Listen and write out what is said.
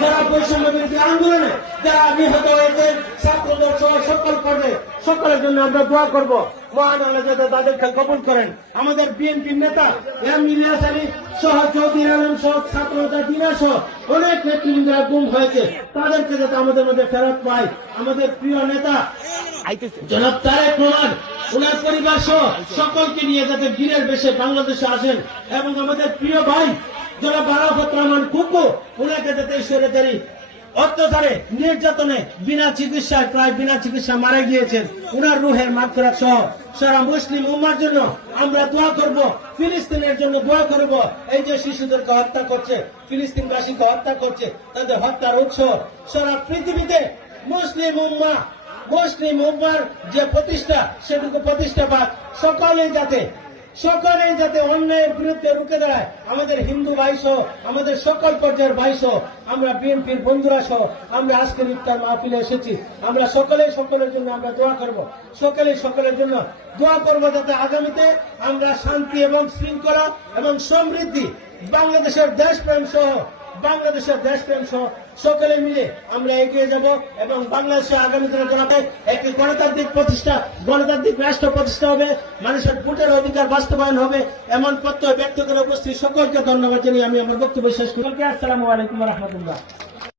যারা বৈষম্য বিরোধী আন্দোলনে, যারা নিহত হয়েছেন ছাত্রদের সহ সকল পর্বে, সকলের জন্য আমরা দোয়া করব। মহান আল্লাহ যাতে তাদেরকে কবুল করেন। আমাদের বিএনপির নেতা এম ইলিয়াস আলী সহ চৌধুরী আলম সহ ছাত্রতা দিনা সহ অনেক নেতৃবৃন্দরা গুম হয়েছে। তাদেরকে যাতে আমাদের মধ্যে ফেরত পায়। আমাদের প্রিয় নেতা, জনাব তারেক রহমান ওনার পরিবার সহ সকলকে নিয়ে যাতে বীরের বেশে বাংলাদেশে আসেন। এবং আমাদের প্রিয় ভাই জনাব বারাফত রহমান কুকু ওনাকে যাতে ঈশ্বরের অত্যাচারে, নির্যাতনে, বিনা চিকিৎসায়, প্রায় বিনা চিকিৎসা মারা গিয়েছেন। উনার রুহের মাগফিরাত সহ সারা মুসলিম উম্মার জন্য আমরা দোয়া করব, ফিলিস্তিনের জন্য দোয়া করব। এই যে শিশুদেরকে হত্যা করছে, ফিলিস্তিনবাসীকে হত্যা করছে, তাদের হত্যার উৎস সারা পৃথিবীতে মুসলিম উম্মা, মুসলিম উম্মার যে প্রতিষ্ঠা, সেটুকু প্রতিষ্ঠা পাক। সকলেই যাতে সকলেই যাতে অন্যায়ের বিরুদ্ধে রুখে দাঁড়ায়, আমাদের হিন্দু ভাইস আমাদের সকল পর্যায়ের ভাইস আমরা বিএনপির বন্ধুরা সহ, আমরা আজকের ইফতার মাহফিলে এসেছি। আমরা সকলেই সকলের জন্য আমরা দোয়া করব। সকলেই সকলের জন্য দোয়া করব যাতে আগামীতে আমরা শান্তি এবং শৃঙ্খলা এবং সমৃদ্ধি বাংলাদেশের দেশপ্রেম সহ, বাংলাদেশের দেশপ্রেম সহ সকলে মিলে আমরা এগিয়ে যাব এবং বাংলাদেশে আগামী দিনে জনাবে একটি গণতান্ত্রিক প্রতিষ্ঠা, গণতান্ত্রিক রাষ্ট্র প্রতিষ্ঠা হবে। মানুষের ভোটের অধিকার বাস্তবায়ন হবে। এমন প্রত্যয় ব্যক্ত করে উপস্থিত সকলকে ধন্যবাদ জানিয়ে আমি আমার বক্তব্য শেষ করি। আসসালামু আলাইকুম রহমতুল্লাহ।